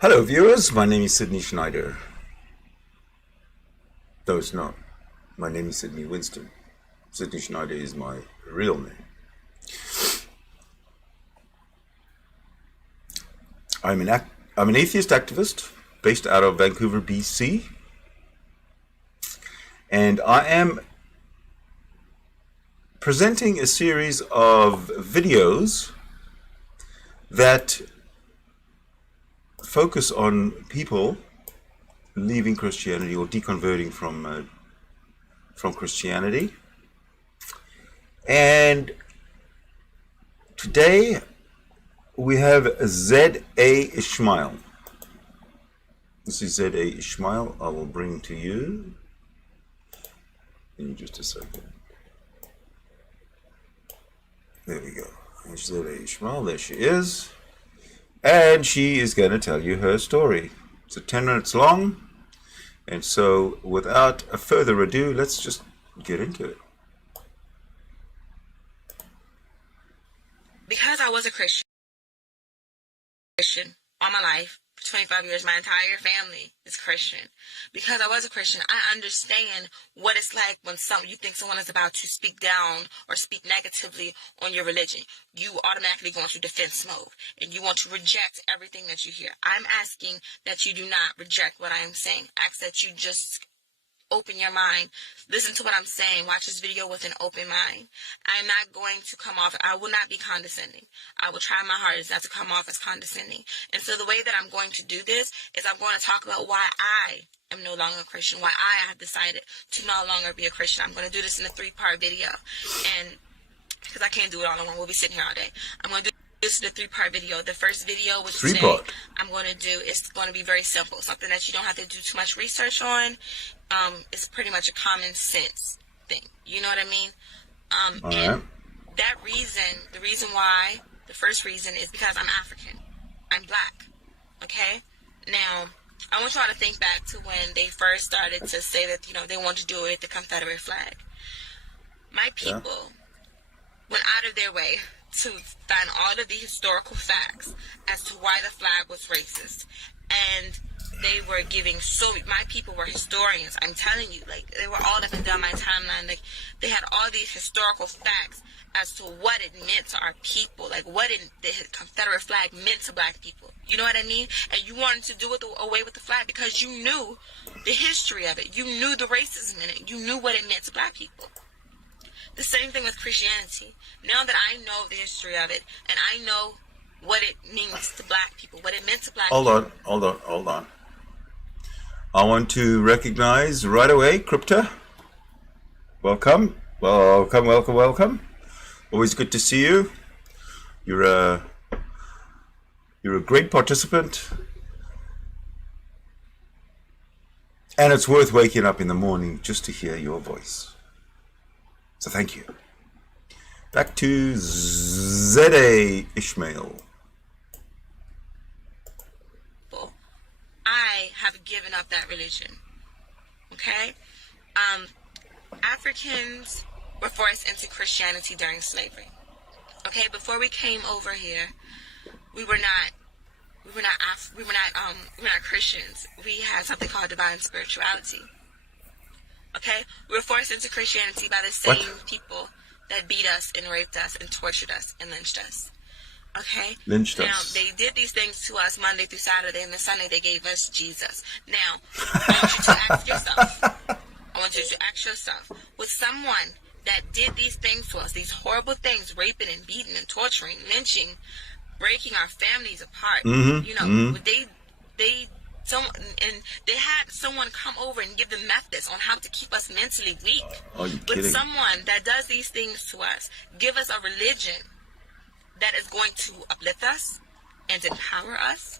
Hello viewers, my name is Sydney Schneider. Though it's not. My name is Sydney Winston. Sydney Schneider is my real name. I'm an atheist activist based out of Vancouver, BC. And I am presenting a series of videos that focus on people leaving Christianity or deconverting from Christianity. And today we have Z.A. Ishmael. This is Z.A. Ishmael. I will bring to you in just a second. There we go. There's Z.A. Ishmael. There she is. And she is going to tell you her story. It's 10 minutes long. And so, without further ado, let's just get into it. Because I was a Christian all my life, for 25 years, my entire family is Christian. Because I was a Christian, I understand what it's like when you think someone is about to speak down or speak negatively on your religion. You automatically go into defense mode and you want to reject everything that you hear. I'm asking that you do not reject what I am saying. Ask that you just open your mind, listen to what I'm saying, watch this video with an open mind. I'm not going to come off, I will not be condescending. I will try my hardest not to come off as condescending. And so the way that I'm going to do this is I'm going to talk about why I am no longer a Christian, why I have decided to no longer be a Christian. I'm going to do this in a 3-part video. And because I can't do it all in one, we'll be sitting here all day. I'm going to do this is the 3-part video. The first video, which is today, I'm going to do, is going to be very simple. Something that you don't have to do too much research on. It's pretty much a common sense thing. You know what I mean? And that reason, the first reason is because I'm African. I'm black. Okay? Now, I want y'all to think back to when they first started to say that, they want to do it with the Confederate flag. My people went out of their way to find all of the historical facts as to why the flag was racist. And they were my people were historians. I'm telling you, they were all up and down my timeline. They had all these historical facts as to what it meant to our people, what the Confederate flag meant to black people. You know what I mean? And you wanted to do away with the flag because you knew the history of it. You knew the racism in it. You knew what it meant to black people. The same thing with Christianity. Now that I know the history of it, and I know what it means to black people, what it meant to black people. Hold on. I want to recognize right away, Krypta. Welcome. Always good to see you. You're a great participant. And it's worth waking up in the morning just to hear your voice. So thank you. Back to Z.A. Ishmael. I have given up that religion. Okay? Africans were forced into Christianity during slavery. Okay? Before we came over here, we were not Christians. We had something called divine spirituality. Okay? We were forced into Christianity by the same people that beat us and raped us and tortured us and lynched us. Okay? Now, they did these things to us Monday through Saturday, and then Sunday they gave us Jesus. Now, I want you to ask yourself, was someone that did these things to us, these horrible things, raping and beating and torturing, lynching, breaking our families apart, they had someone come over and give them methods on how to keep us mentally weak. Are you kidding? Would someone that does these things to us give us a religion that is going to uplift us and empower us?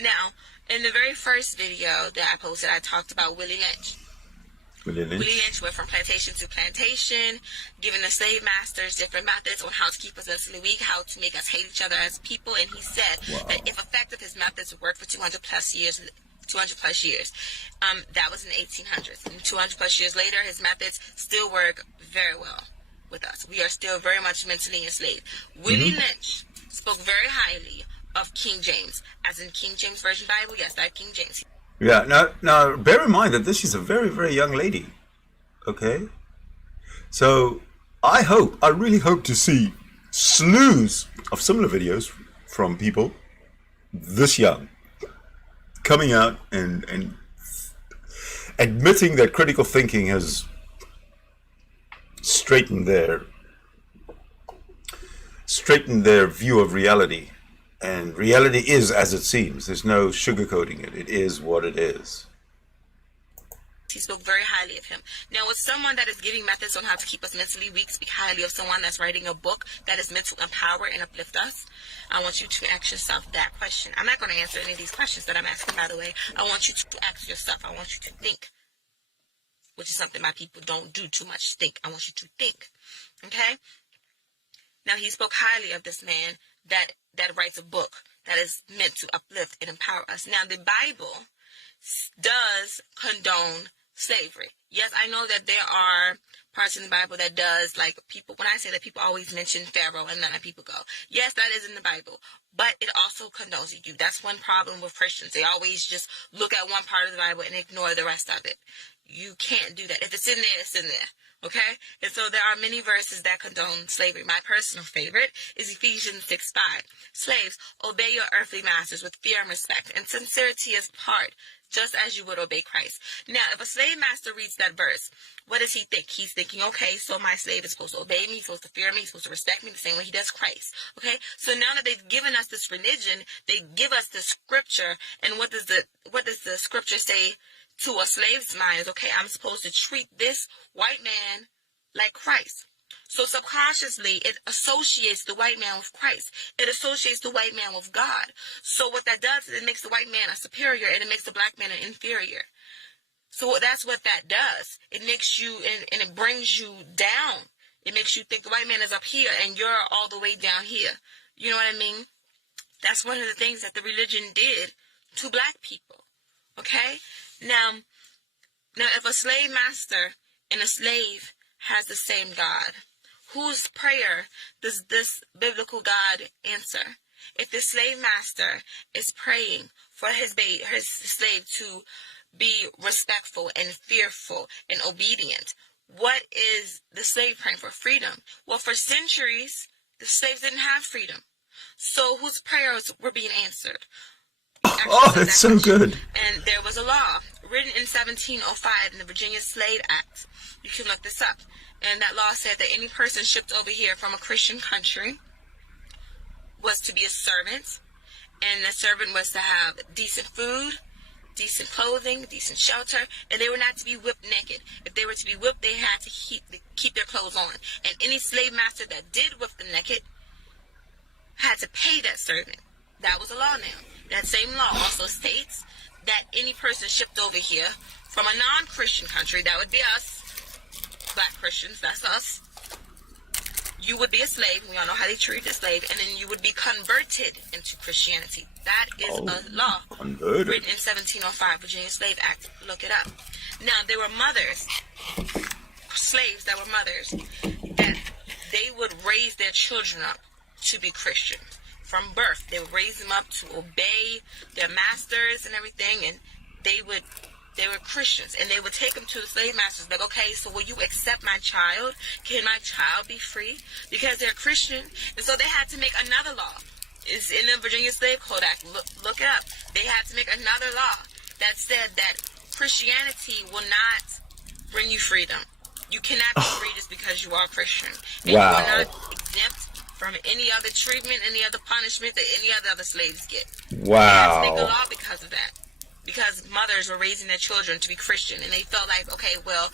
Now, in the very first video that I posted, I talked about Willie Lynch. Willie Lynch went from plantation to plantation, giving the slave masters different methods on how to keep us mentally weak, how to make us hate each other as people. And he said that if effective, his methods would work for 200 plus years. That was in the 1800s. And 200 plus years later, his methods still work very well with us. We are still very much mentally enslaved. Willie Lynch spoke very highly of King James, as in King James Version Bible. Yes, that King James. Yeah. Now, bear in mind that this is a very, very young lady. Okay. So I really hope to see slews of similar videos from people this young coming out and admitting that critical thinking has straightened their view of reality. And reality is as it seems. There's no sugarcoating it. It is what it is. He spoke very highly of him. Now, with someone that is giving methods on how to keep us mentally weak, speak highly of someone that's writing a book that is meant to empower and uplift us. I want you to ask yourself that question. I'm not going to answer any of these questions that I'm asking, by the way. I want you to ask yourself. I want you to think, which is something my people don't do too much. Think. I want you to think. Okay? Now, he spoke highly of this man that writes a book that is meant to uplift and empower us. Now, the Bible does condone slavery. Yes, I know that there are parts in the Bible that does, like, people, when I say that, people always mention Pharaoh and then people go, yes, that is in the Bible, but it also condones it. That's one problem with Christians. They always just look at one part of the Bible and ignore the rest of it. You can't do that. If it's in there, it's in there. Okay? And so there are many verses that condone slavery. My personal favorite is Ephesians 6:5. Slaves, obey your earthly masters with fear and respect, and sincerity as part, just as you would obey Christ. Now, if a slave master reads that verse, what does he think? He's thinking, okay, so my slave is supposed to obey me, supposed to fear me, supposed to respect me the same way he does Christ. Okay? So now that they've given us this religion, they give us the scripture, and what does the scripture say to a slave's mind? Is, okay, I'm supposed to treat this white man like Christ. So subconsciously, it associates the white man with Christ. It associates the white man with God. So what that does is it makes the white man a superior and it makes the black man an inferior. So that's what that does. It makes you, and it brings you down. It makes you think the white man is up here and you're all the way down here. You know what I mean? That's one of the things that the religion did to black people. Okay? Now, if a slave master and a slave has the same God, whose prayer does this biblical God answer? If the slave master is praying for his slave to be respectful and fearful and obedient, what is the slave praying for? Freedom. Well, for centuries, the slaves didn't have freedom. So whose prayers were being answered? Oh, that's so good. And there was a law written in 1705 in the Virginia Slave Act. You can look this up. And that law said that any person shipped over here from a Christian country was to be a servant. And the servant was to have decent food, decent clothing, decent shelter, and they were not to be whipped naked. If they were to be whipped, they had to keep their clothes on. And any slave master that did whip them naked had to pay that servant. That was a law now. That same law also states that any person shipped over here from a non-Christian country, that would be us, black Christians, that's us, you would be a slave. We all know how they treat a slave, and then you would be converted into Christianity. That is a law converted. Written in 1705, Virginia Slave Act. Look it up. Now, there were mothers, slaves that were mothers, that they would raise their children up to be Christians. From birth, they would raise them up to obey their masters and everything, and they were Christians, and they would take them to the slave masters, like, okay, so will you accept my child? Can my child be free? Because they're Christian. And so they had to make another law. It's in the Virginia Slave Code Act. Look it up. They had to make another law that said that Christianity will not bring you freedom. You cannot be free just because you are Christian. And wow. You are not exempt from any other treatment, any other punishment that any other slaves get. Wow. They had to make a law because of that. Because mothers were raising their children to be Christian, and they felt like, okay, well,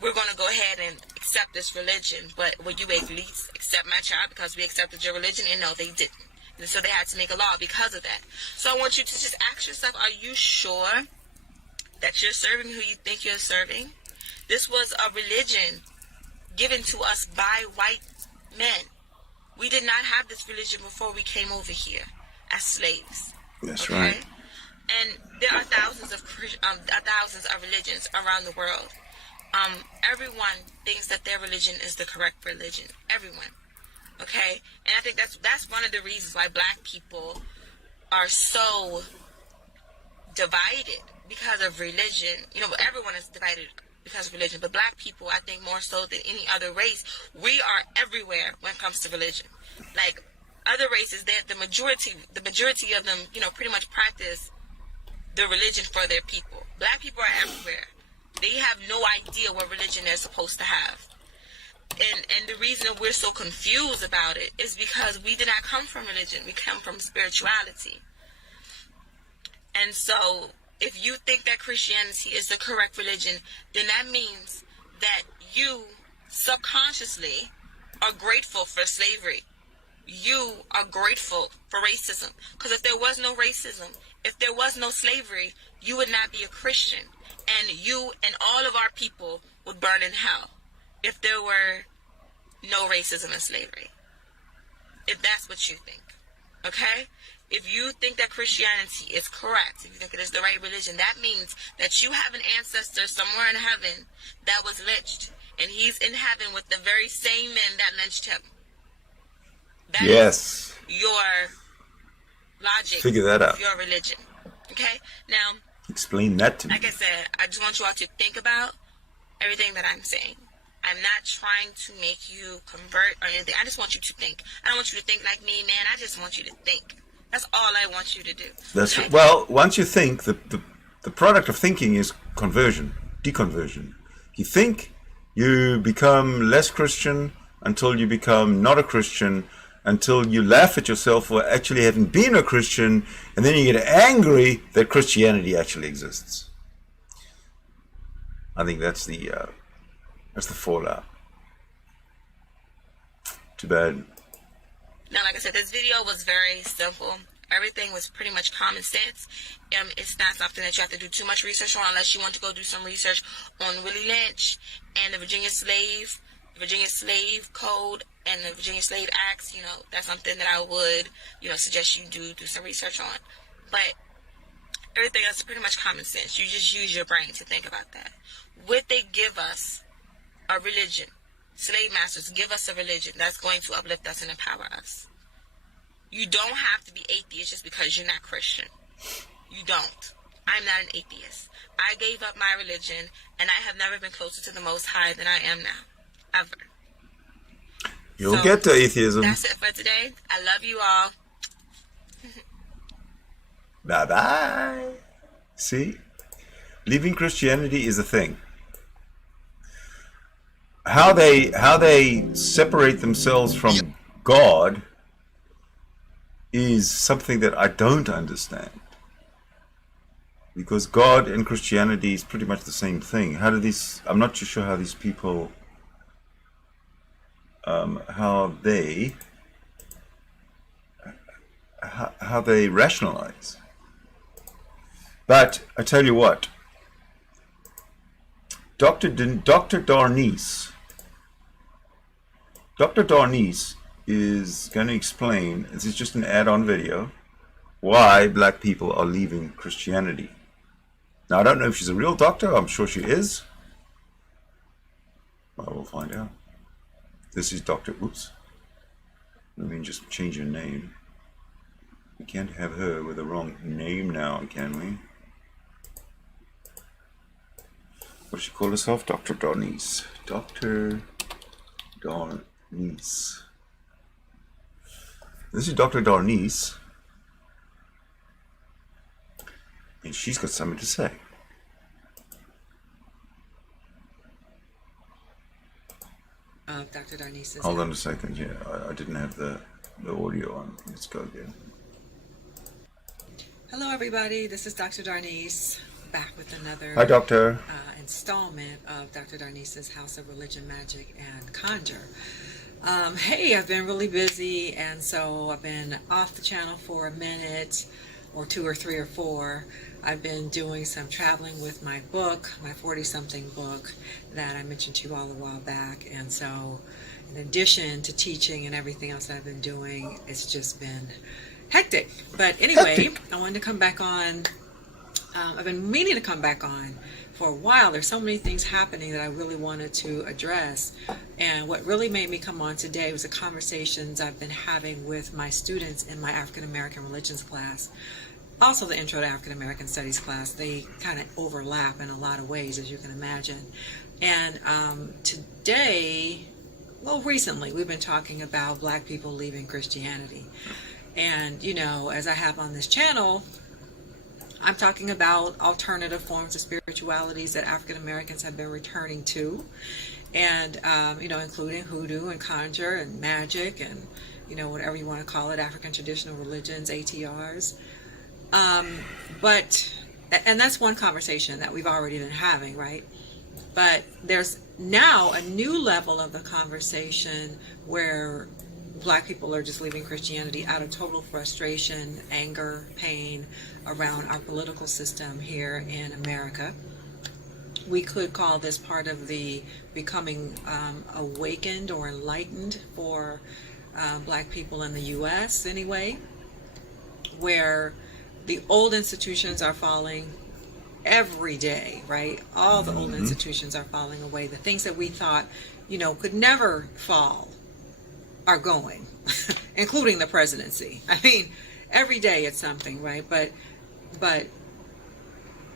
we're going to go ahead and accept this religion, but will you at least accept my child because we accepted your religion? And no, they didn't. And so they had to make a law because of that. So I want you to just ask yourself, are you sure that you're serving who you think you're serving? This was a religion given to us by white men. We did not have this religion before we came over here as slaves. That's right. And there are thousands of religions around the world. Everyone thinks that their religion is the correct religion. Everyone. Okay? And I think that's one of the reasons why black people are so divided because of religion. You know, everyone is divided because of religion, but black people, I think more so than any other race, we are everywhere when it comes to religion. Like other races, that the majority of them, you know, pretty much practice the religion for their people. Black people are everywhere. They have no idea what religion they're supposed to have. And the reason we're so confused about it is because we did not come from religion. We come from spirituality. And so if you think that Christianity is the correct religion, then that means that you subconsciously are grateful for slavery. You are grateful for racism. Because if there was no racism, if there was no slavery, you would not be a Christian. And you and all of our people would burn in hell if there were no racism and slavery. If that's what you think. Okay? If you think that Christianity is correct, if you think it is the right religion, that means that you have an ancestor somewhere in heaven that was lynched. And he's in heaven with the very same men that lynched him. That Yes. is your logic. Figure that out. Your religion. Okay? Now, explain that to me. like I said, I just want you all to think about everything that I'm saying. I'm not trying to make you convert or anything. I just want you to think. I don't want you to think like me, man. I just want you to think. That's all I want you to do. That's Okay? well. Once you think, the product of thinking is conversion, deconversion. You think, you become less Christian until you become not a Christian, until you laugh at yourself for actually having been a Christian, and then you get angry that Christianity actually exists. I think that's the fallout. Too bad. Now, like I said, this video was very simple. Everything was pretty much common sense. It's not something that you have to do too much research on unless you want to go do some research on Willie Lynch and the Virginia Slave Code and the Virginia Slave Acts. You know, that's something that I would, you know, suggest you do some research on. But everything else is pretty much common sense. You just use your brain to think about that. Would they give us a religion? Slave masters give us a religion that's going to uplift us and empower us. You don't have to be atheist just because you're not Christian. You don't. I'm not an atheist. I gave up my religion, and I have never been closer to the Most High than I am now. Ever. You'll get to atheism. That's it for today. I love you all. Bye-bye. See? Leaving Christianity is a thing. How they separate themselves from God is something that I don't understand. Because God and Christianity is pretty much the same thing. I'm not too sure how these people, how they rationalize. But I tell you what, Dr. Darnise is going to explain, this is just an add-on video, why black people are leaving Christianity. Now, I don't know if she's a real doctor. I'm sure she is. Well, we'll find out. This is Dr. Oops. Let me just change her name. We can't have her with the wrong name now, can we? What does she call herself? Dr. Darnise. Dr. Darnise. This is Dr. Darnise. And she's got something to say. Dr. Darnise. Hold on a second. Yeah, I didn't have the audio on. Let's go again. Hello, everybody. This is Dr. Darnise, back with another Hi, Doctor. installment of Dr. Darnise's House of Religion, Magic, and Conjure. Hey, I've been really busy, and so I've been off the channel for a minute, or 2 or 3 or 4. I've been doing some traveling with my book, my 40-something book that I mentioned to you all a while back. And so in addition to teaching and everything else that I've been doing, it's just been hectic. But anyway, I wanted to come back on I've been meaning to come back on for a while. There's so many things happening that I really wanted to address. And what really made me come on today was the conversations I've been having with my students in my African American religions class. Also the Intro to African American Studies class. They kind of overlap in a lot of ways, as you can imagine. And today, well, recently, we've been talking about Black people leaving Christianity. And, you know, as I have on this channel, I'm talking about alternative forms of spiritualities that African Americans have been returning to, and you know, including hoodoo and conjure and magic and, you know, whatever you want to call it, African traditional religions, ATRs. And that's one conversation that we've already been having, right? But there's now a new level of the conversation where Black people are just leaving Christianity out of total frustration, anger, pain around our political system here in America. We could call this part of the becoming awakened or enlightened for Black people in the U.S. anyway, where the old institutions are falling every day, right? All the old institutions are falling away. The things that we thought, you know, could never fall are going, including the presidency. I mean, every day it's something, right? But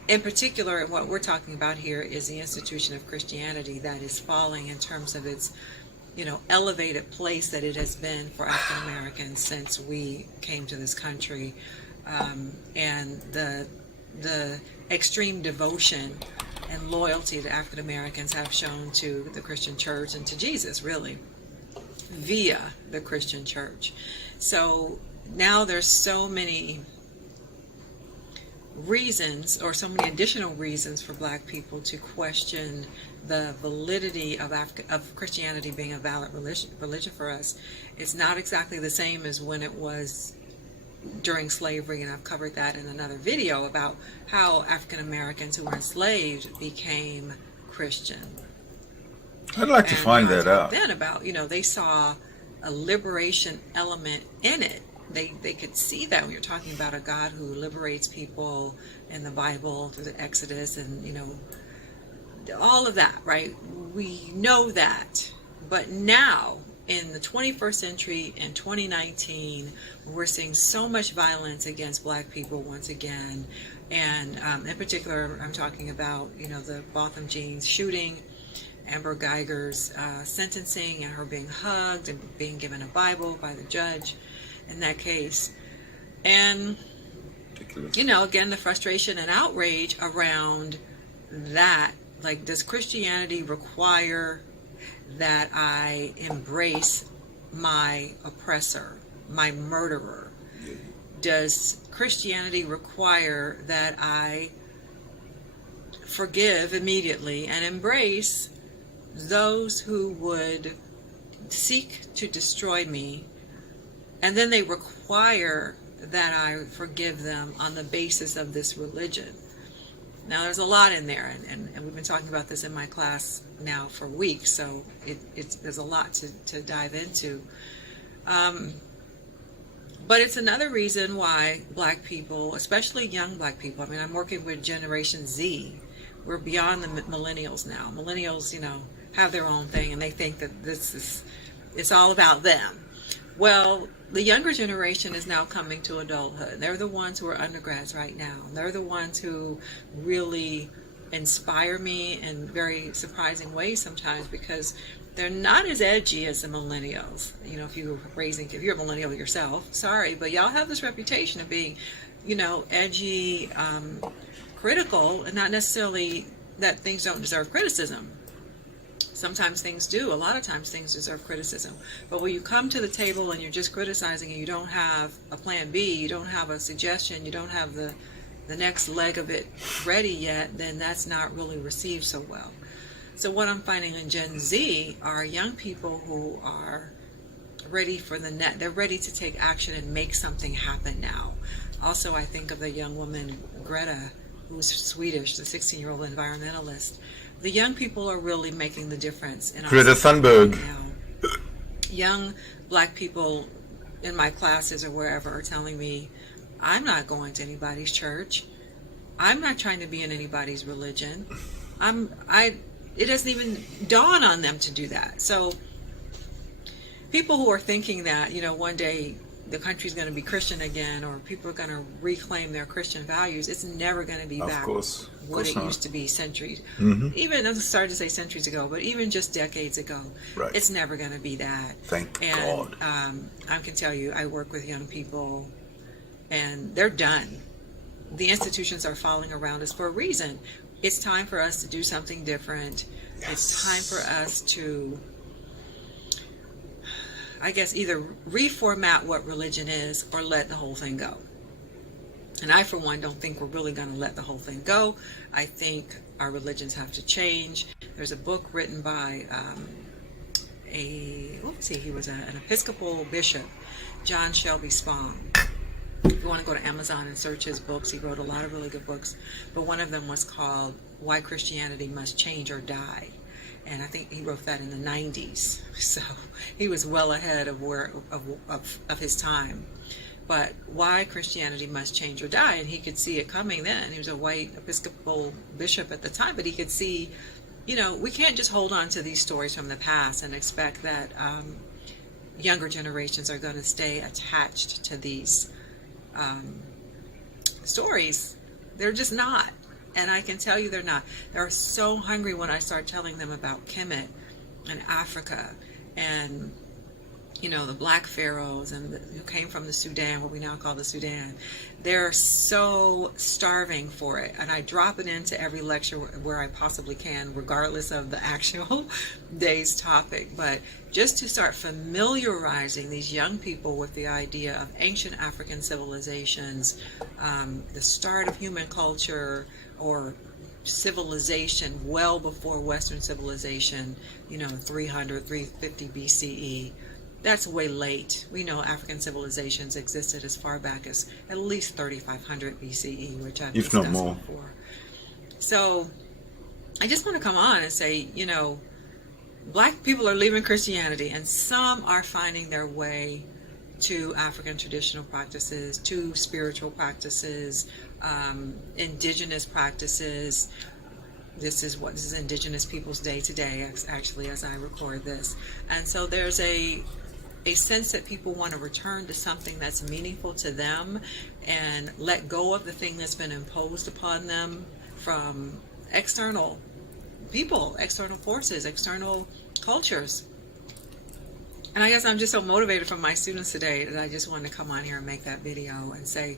in particular, what we're talking about here is the institution of Christianity that is falling in terms of its, you know, elevated place that it has been for African Americans since we came to this country, and the extreme devotion and loyalty that African Americans have shown to the Christian church and to Jesus, really, via the Christian church. So now there's so many reasons, or so many additional reasons, for Black people to question the validity of Christianity being a valid religion for us. It's not exactly the same as when it was during slavery, and I've covered that in another video about how African Americans who were enslaved became Christian. I'd like to find that out. Then about, you know, they saw a liberation element in it. They could see that when you're talking about a God who liberates people in the Bible through the Exodus and, you know, all of that, right? We know that. But now, in the 21st century, in 2019, we're seeing so much violence against Black people once again. And in particular, I'm talking about, you know, the Botham Jeans shooting, Amber Geiger's sentencing, and her being hugged and being given a Bible by the judge in that case. And, you know, again, the frustration and outrage around that. Like, does Christianity require that I embrace my oppressor, my murderer? Does Christianity require that I forgive immediately and embrace those who would seek to destroy me, and then they require that I forgive them on the basis of this religion? Now, there's a lot in there, and we've been talking about this in my class now for weeks, so there's a lot to dive into. But it's another reason why Black people, especially young Black people, I mean, I'm working with Generation Z. We're beyond the millennials now. Millennials, you know, have their own thing, and they think that it's all about them. Well, the younger generation is now coming to adulthood. They're the ones who are undergrads right now. They're the ones who really inspire me in very surprising ways sometimes, because they're not as edgy as the millennials. You know, if you're a millennial yourself, sorry, but y'all have this reputation of being, you know, edgy, critical, and not necessarily that things don't deserve criticism. Sometimes things do. A lot of times things deserve criticism. But when you come to the table and you're just criticizing and you don't have a plan B, you don't have a suggestion, you don't have the next leg of it ready yet, then that's not really received so well. So what I'm finding in Gen Z are young people who are ready for they're ready to take action and make something happen now. Also, I think of the young woman, Greta, who's Swedish, the 16-year-old environmentalist. The young people are really making the difference in our Greta Thunberg. now. Young Black people in my classes or wherever are telling me, I'm not going to anybody's church. I'm not trying to be in anybody's religion. It doesn't even dawn on them to do that. So people who are thinking that, one day the country's going to be Christian again, or people are going to reclaim their Christian values, it's never going to be back what it used to be centuries. Even, I started to say centuries ago, but even just decades ago, it's never going to be that. Thank God. I can tell you, I work with young people, and they're done. The institutions are falling around us for a reason. It's time for us to do something different. Yes. It's time for us to, I guess, either reformat what religion is or let the whole thing go. And I, for one, don't think we're really going to let the whole thing go. I think our religions have to change. There's a book written by he was an Episcopal bishop, John Shelby Spong. If you want to go to Amazon and search his books, he wrote a lot of really good books. But one of them was called Why Christianity Must Change or Die. And I think he wrote that in the 90s. So he was well ahead of his time. But why Christianity must change or die, and he could see it coming then. He was a white Episcopal bishop at the time, but he could see, we can't just hold on to these stories from the past and expect that younger generations are going to stay attached to these stories. They're just not. And I can tell you they're not. They're so hungry when I start telling them about Kemet and Africa and the black pharaohs who came from the Sudan, what we now call the Sudan. They're so starving for it. And I drop it into every lecture where I possibly can, regardless of the actual day's topic. But just to start familiarizing these young people with the idea of ancient African civilizations, the start of human culture or civilization well before Western civilization, 300, 350 BCE. That's way late. We know African civilizations existed as far back as at least 3500 BCE, which I've discussed before. So I just want to come on and say, black people are leaving Christianity, and some are finding their way to African traditional practices, to spiritual practices, indigenous practices. This is Indigenous Peoples Day today, actually, as I record this. And so there's a sense that people want to return to something that's meaningful to them and let go of the thing that's been imposed upon them from external people, external forces, external cultures. And I guess I'm just so motivated from my students today that I just wanted to come on here and make that video and say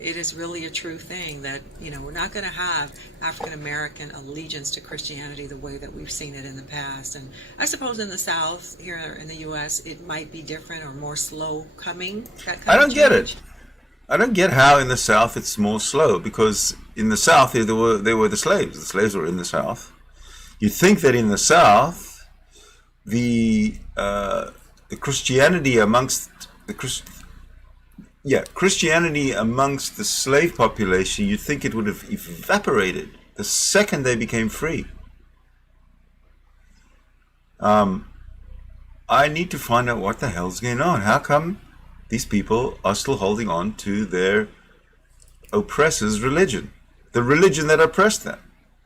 it is really a true thing that, we're not going to have African American allegiance to Christianity the way that we've seen it in the past. And I suppose in the South, here in the U.S., it might be different or more slow coming. I don't get it. I don't get how in the South it's more slow, because in the South they were the slaves. The slaves were in the South. You'd think that in the South, the Christianity amongst Christianity amongst the slave population, you'd think it would have evaporated the second they became free. I need to find out what the hell's going on. How come these people are still holding on to their oppressors' religion, the religion that oppressed them?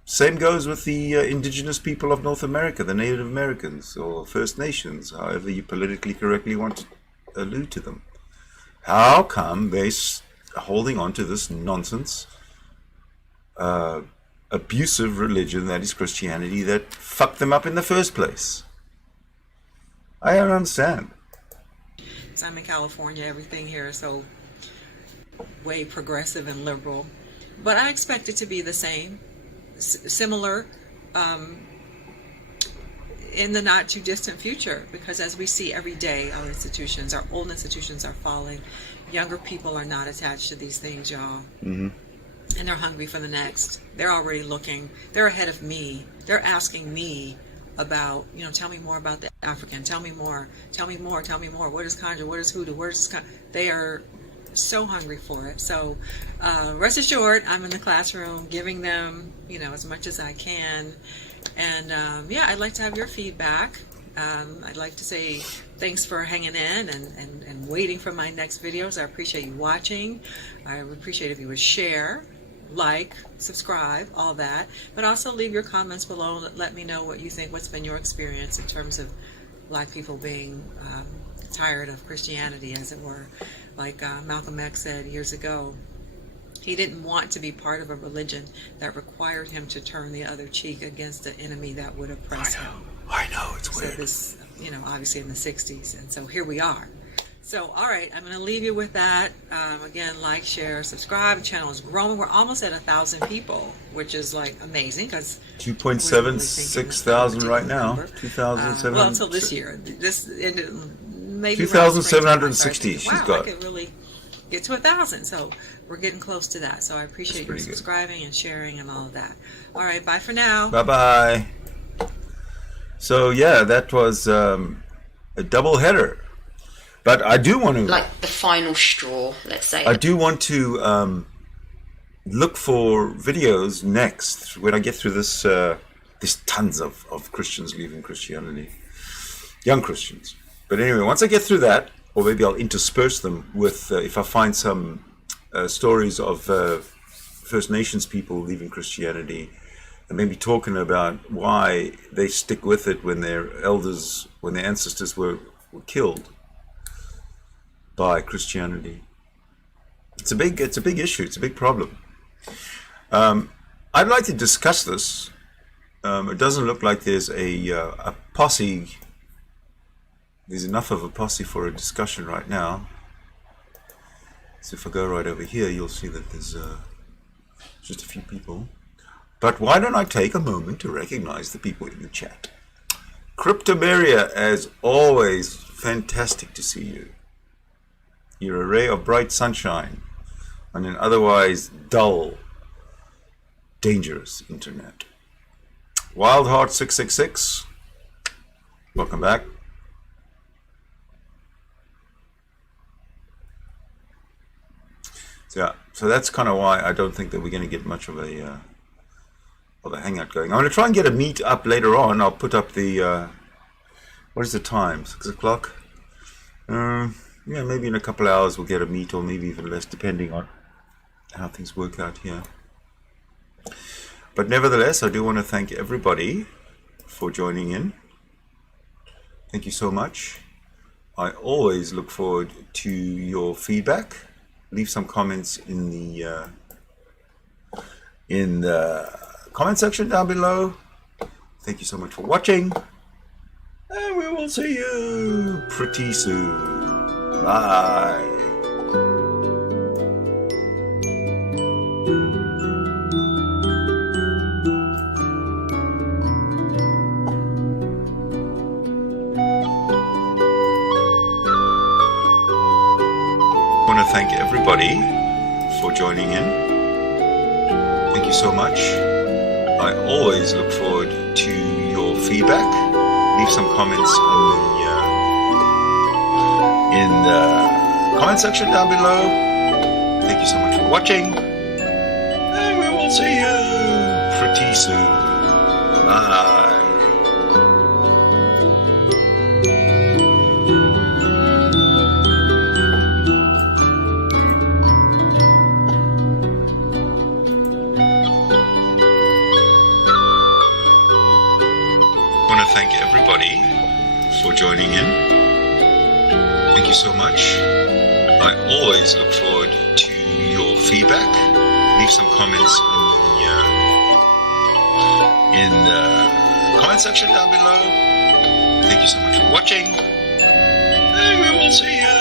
Same goes with the indigenous people of North America, the Native Americans or First Nations, however you politically correctly want to allude to them. How come they're holding on to this nonsense, abusive religion that is Christianity that fucked them up in the first place? I don't understand. So I'm in California. Everything here is so way progressive and liberal. But I expect it to be the same, similar, in the not too distant future, because as we see every day, our old institutions are falling. Younger people are not attached to these things, y'all. Mm-hmm. And they're hungry for the next. They're already looking. They're ahead of me. They're asking me about, tell me more about the African. Tell me more. Tell me more. Tell me more. What is conjure? What is hoodoo? They are so hungry for it. So rest assured, I'm in the classroom giving them, as much as I can. And I'd like to have your feedback. I'd like to say thanks for hanging in and waiting for my next videos. I appreciate you watching. I would appreciate if you would share like, subscribe, all that. But also leave your comments below. Let me know what you think. What's been your experience in terms of Black people being tired of Christianity, as it were. Like Malcolm X said years ago, he didn't want to be part of a religion that required him to turn the other cheek against an enemy that would oppress him. I know, it's weird. So this, obviously in the 60s. And so here we are. So, all right, I'm going to leave you with that. Again, like, share, subscribe. The channel is growing. We're almost at 1,000 people, which is like amazing because 2.76 thousand right now. 2,700. Well, until this year. This ended maybe 2,760. She's wow, got. I could really get to 1,000. So we're getting close to that. So I appreciate you subscribing and sharing and all of that. All right, bye for now. Bye-bye. So, yeah, that was a double header. But I do want to... Like the final straw, let's say. I do want to look for videos next when I get through this. There's tons of Christians leaving Christianity. Young Christians. But anyway, once I get through that, or maybe I'll intersperse them with, if I find some stories of First Nations people leaving Christianity, and maybe talking about why they stick with it when their elders, when their ancestors were killed by Christianity. It's a big issue. It's a big problem. I'd like to discuss this. It doesn't look like there's a posse. There's enough of a posse for a discussion right now. So if I go right over here, you'll see that there's just a few people. But why don't I take a moment to recognize the people in the chat? Cryptomeria, as always, fantastic to see you. You're a ray of bright sunshine on an otherwise dull, dangerous internet. Wildheart666, welcome back. So that's kind of why I don't think that we're going to get much of a hangout going. I'm going to try and get a meet up later on. I'll put up the what is the time? 6 o'clock. Yeah, maybe in a couple of hours we'll get a meet, or maybe even less, depending on how things work out here. But nevertheless, I do want to thank everybody for joining in. Thank you so much. I always look forward to your feedback. Leave some comments in the comment section down below. Thank you so much for watching, and we will see you pretty soon. Bye. I want to thank everybody for joining in. Thank you so much. I always look forward to your feedback. Leave some comments in the comment section down below. Thank you so much for watching, and we will see you pretty soon. Bye. I want to thank everybody for joining in. Thank you so much. I always look forward to your feedback. Leave some comments in the comment section down below. Thank you so much for watching, and we will see you